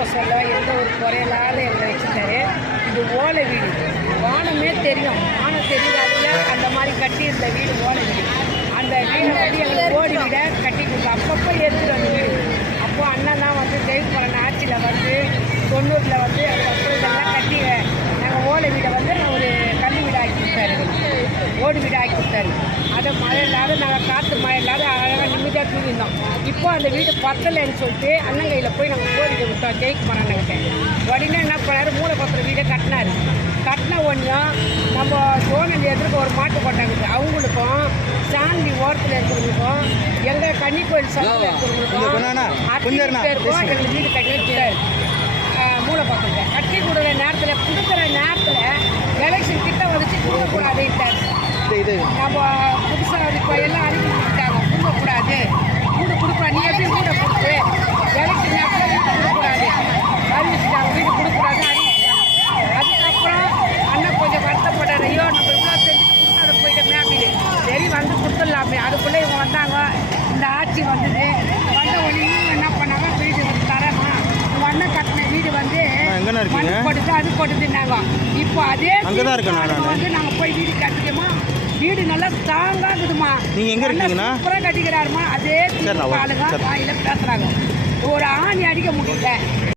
சொல்ல சொல்ல எந்த ஒரு குறையில்லாத எங்களை வச்சுட்டாரு. இது ஓலை வீடு, வானமே தெரியும், வானம் தெரியாதுல அந்த மாதிரி கட்டியிருந்த வீடு ஓலை வீடு. அந்த வீடை வந்து எங்களுக்கு ஓடி வீட கட்டி கொடுத்தோம். அப்பப்போ ஏற்றுட்டு அந்த வீடு. அப்போது அண்ணன் தான் வந்து ஜெயிப்பரன் ஆட்சியில் வந்து 90ல் வந்து அதுக்கப்புறம் இதெல்லாம் கட்டி நாங்கள் ஓலை வீடை வந்து ஒரு கல் வீடு ஆக்கி கொடுத்தாரு, ஓடு வீடு ஆக்கி கொடுத்தாரு. அதை மழை இல்லாத நாங்கள் காற்று மழை இல்லாத அழகாக நிம்மதியாக தூங்கியிருந்தோம். இப்போ அந்த வீடு பத்தலைன்னு சொல்லிட்டு அண்ணன் கையில் போய் நாங்கள் கோரிக்கை விட்டோம் ஜெயிக்குமார் அண்ணன்கிட்ட. உடனே என்ன பண்ணாரு, மூளை பத்திர வீடை கட்டினார். கட்டின ஒன்றும் நம்ம சோனல் எதிர்க்க ஒரு மாட்டு கொட்டாங்க, அவங்களுக்கும் சாந்தி ஓரத்தில் இருக்கிறவங்களுக்கும் எங்கள் கன்னி கோயில் சங்கத்தில் இருக்கிறவங்களுக்கும் எங்களுக்கு வீடு கட்டி வச்சுட்டாரு. மூளை பத்திரத்தை கட்டி கொடுக்குற நேரத்தில் கொடுக்குற நேரத்தில் எலெக்ஷன் கிட்ட வந்துச்சு கொடுக்கக்கூடாதுட்டார். நம்ம புதுசாக இப்போ எல்லாம் அறிவிச்சு கொடுத்தாங்க, கொடுக்கக்கூடாது, வீடு கொடுக்கூடாது, நீ எப்படி வீடை கொடுத்து எலெக்ஷன் நேரத்தில் வீடு கொடுக்கக்கூடாது அறிவிச்சுட்டாங்க, வீடு கொடுக்கூடாது அறிவிச்சுட்டாங்க. அதுக்கப்புறம் அண்ணன் கொஞ்சம் வருத்தப்பட்டார், ஐயோ நம்ம இவ்வளோ செஞ்சுட்டு கொடுக்காத போயிட்டோமே அப்படின்னு. சரி வந்து கொடுத்துடலாமே. அதுக்குள்ளே இவங்க வந்தாங்க, இந்த ஆட்சி வந்தது. வந்த உடனே இவங்க என்ன பண்ணாங்க, வீடு தரமா உங்கள் அண்ணன் கட்டின வீடு வந்து மண் போட்டுட்டு அது போட்டுதுன்னாங்க. இப்போ அதே வந்து நாங்கள் போய் வீடு கட்டிக்கோமா, வீடு நல்லா ஸ்ட்ராங்காக இருக்குதுமா, சூப்பராக கட்டிக்கிறாருமா. அதே ஆளுங்க வாயில பேசுகிறாங்க, ஒரு ஆணி அடிக்க முடியல.